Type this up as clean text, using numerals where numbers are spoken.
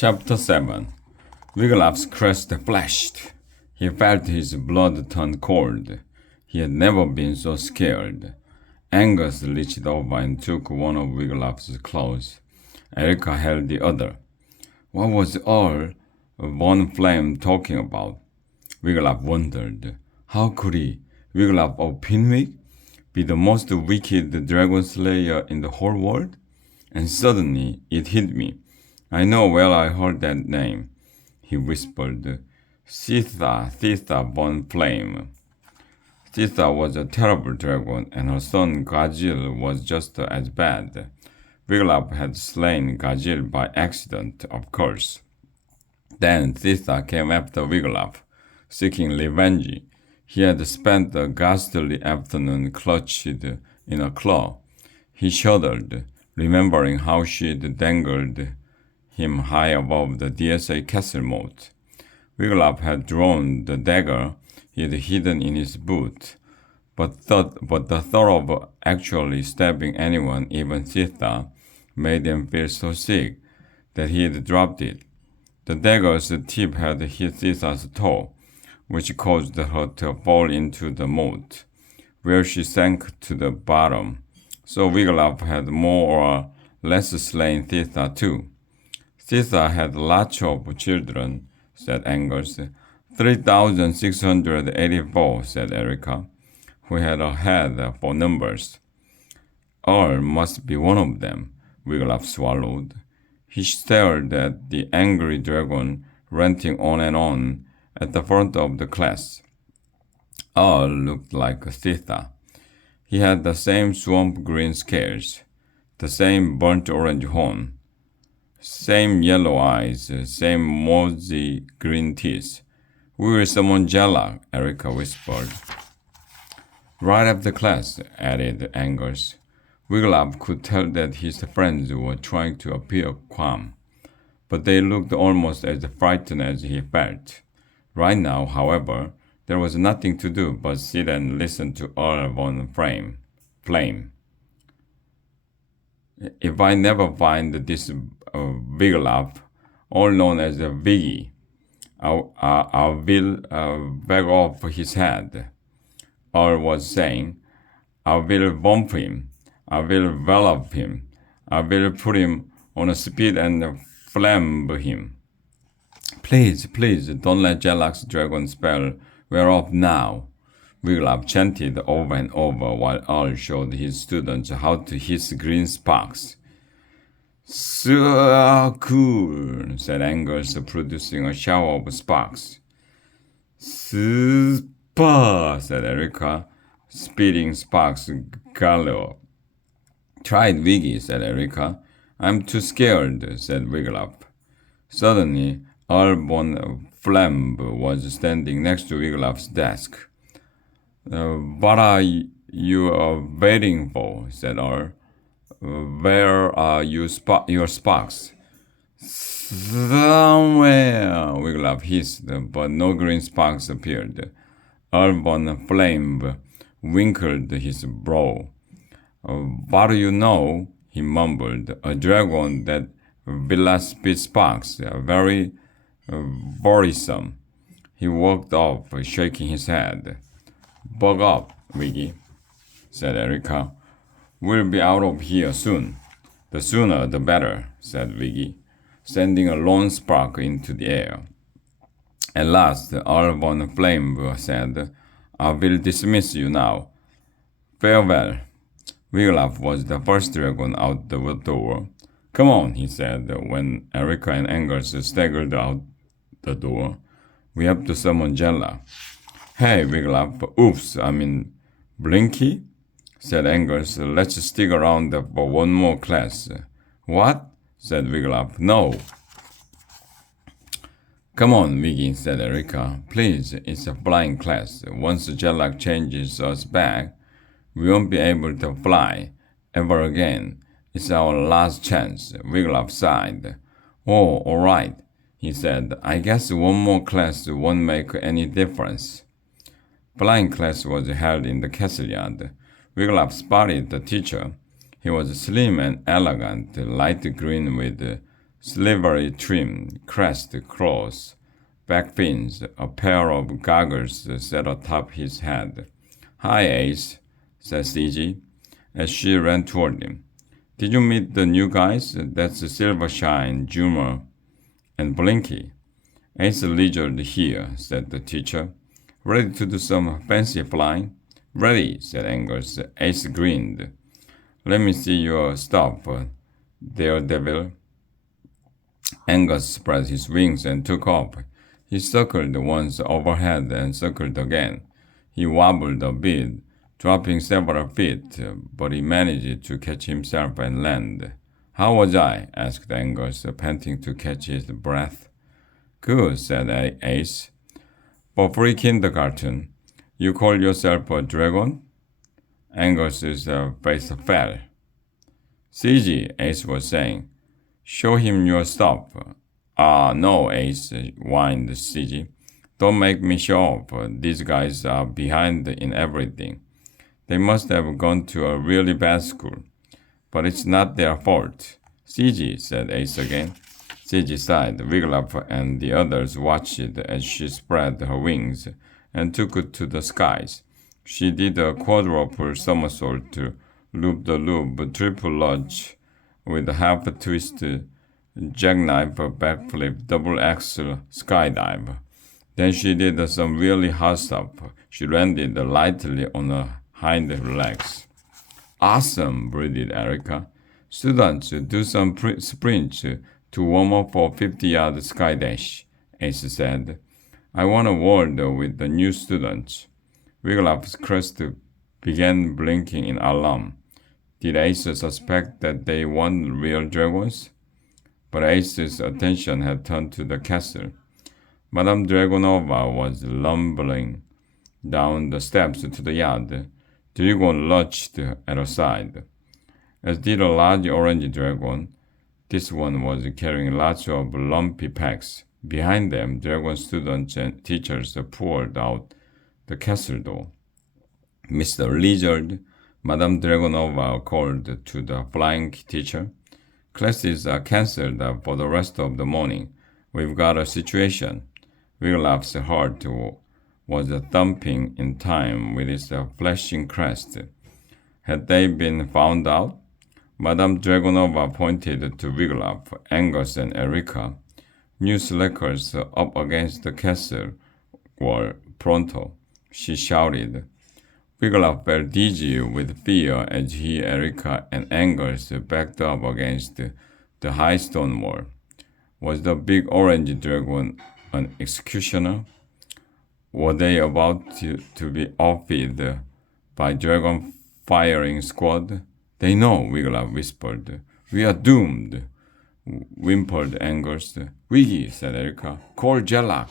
Chapter 7. Wiglaf's crest flashed. He felt his blood turn cold. He had never been so scared. Angus reached over and took one of Wiglaf's claws. Erica held the other. What was all Von Flame talking about? Wiglaf wondered. How could he, Wiglaf of Pinwick, be the most wicked dragon slayer in the whole world? And suddenly it hit me. I know where I heard that name, he whispered. Thitha von Flame. Thitha was a terrible dragon, and her son Gazil was just as bad. Wiglaf had slain Gazil by accident, of course. Then Thitha came after Wiglaf, seeking revenge. He had spent the ghastly afternoon clutched in a claw. He shuddered, remembering how she'd dangled him high above the DSA castle moat. Wiglaf had drawn the dagger he had hidden in his boot, but the thought of actually stabbing anyone, even Thitha, made him feel so sick that he had dropped it. The dagger's tip had hit Thitha's toe, which caused her to fall into the moat, where she sank to the bottom. So Wiglaf had more or less slain Thitha too. Thitha had lots of children, said Angus. 3,684, said Erica, who had a head for numbers. Earl must be one of them, Wiglaf swallowed. He stared at the angry dragon ranting on and on at the front of the class. Earl looked like Thitha. He had the same swamp green scales, the same burnt orange horn, same yellow eyes, same mossy green teeth. We will summon Jella, Erica whispered. Right after class, added Angus. Wiglaf could tell that his friends were trying to appear calm, but they looked almost as frightened as he felt. Right now, however, there was nothing to do but sit and listen to Earl von Flame. If I never find this Wiglaf, all known as Wiggy, I will bag off his head. Earl was saying, I will bump him, I will wallop him, I will put him on a speed and flambe him. Please, don't let Jellach's dragon spell wear off now, Wiglaf chanted over and over while Earl showed his students how to hiss green sparks. So cool, said Angus, producing a shower of sparks. Super, said Erica, spitting sparks galore. Try it, Wiggy, said Erica. I'm too scared, said Wiglaf. Suddenly, Earl von Flambe was standing next to Wiglaf's desk. What are you waiting for? Said Earl. Where are your sparks? Somewhere, Wiglaf hissed, but no green sparks appeared. Earl von Flambe wrinkled his brow. What do you know? He mumbled. A dragon that will spit sparks, very worrisome. He walked off, shaking his head. Bug up, Wiggy, said Erica. We'll be out of here soon. The sooner the better, said Wiggy, sending a lone spark into the air. At last, Earl von Flame said, I will dismiss you now. Farewell. Wiglaf was the first dragon out the door. Come on, he said, when Erica and Angus staggered out the door. We have to summon Jella. Hey, Wiglaf. Blinky? Said Angus. Let's stick around for one more class. What? Said Wiglaf. No. Come on, Wiggy, said Erica. Please, it's a flying class. Once Jella changes us back, we won't be able to fly ever again. It's our last chance. Wiglaf sighed. Oh, all right, he said. I guess one more class won't make any difference. Flying class was held in the castle yard. Wiglaf spotted the teacher. He was slim and elegant, light green with Slivery trim, crest, claws, back fins, a pair of goggles set atop his head. "Hi, Ace," said CG, as she ran toward him. "Did you meet the new guys? That's Silvershine, Jumor, and Blinky." "Ace Lizard here," said the teacher. "Ready to do some fancy flying?" "Ready," said Angus. Ace grinned. "Let me see your stuff, Daredevil." Angus spread his wings and took off. He circled once overhead and circled again. He wobbled a bit, dropping several feet, but he managed to catch himself and land. "How was I?" asked Angus, panting to catch his breath. "Good," said Ace. "For free kindergarten, you call yourself a dragon?" Angus's face fell. "CG," Ace was saying. "Show him your stuff." "Ah, no, Ace," whined CG. "Don't make me show off. These guys are behind in everything. They must have gone to a really bad school. But it's not their fault." "CG," said Ace again. CG sighed. Wiglaf and the others watched as she spread her wings and took to the skies. She did a quadruple somersault, loop-the-loop, triple lunge with a half-twist, jackknife, backflip, double axel, skydive. Then she did some really hard stuff. She landed lightly on her hind legs. "Awesome," breathed Erica. "Students, do some sprints to warm up for 50-yard sky dash," Ace said. "I want a word with the new students." Wiglaf's crest began blinking in alarm. Did Ace suspect that they weren't real dragons? But Ace's attention had turned to the castle. Madame Dragonova was lumbering down the steps to the yard. Dragon lurched at her side, as did a large orange dragon. This one was carrying lots of lumpy packs. Behind them, dragon students and teachers poured out the castle door. "Mr. Lizard," Madame Dragonova called to the flying teacher. "Classes are cancelled for the rest of the morning. We've got a situation." Wiglaf's heart was thumping in time with its flashing crest. Had they been found out? Madame Dragonova pointed to Wiglaf, Angus, and Erica. "New slackers up against the castle wall, pronto," she shouted. Wiglaf felt dizzy with fear as he, Erica, and Angus backed up against the high stone wall. Was the big orange dragon an executioner? Were they about to be offed by dragon firing squad? "They know," Wiglaf whispered. "We are doomed," whimpered Angus. "Wiggy," said Erica. "Call Jelloc."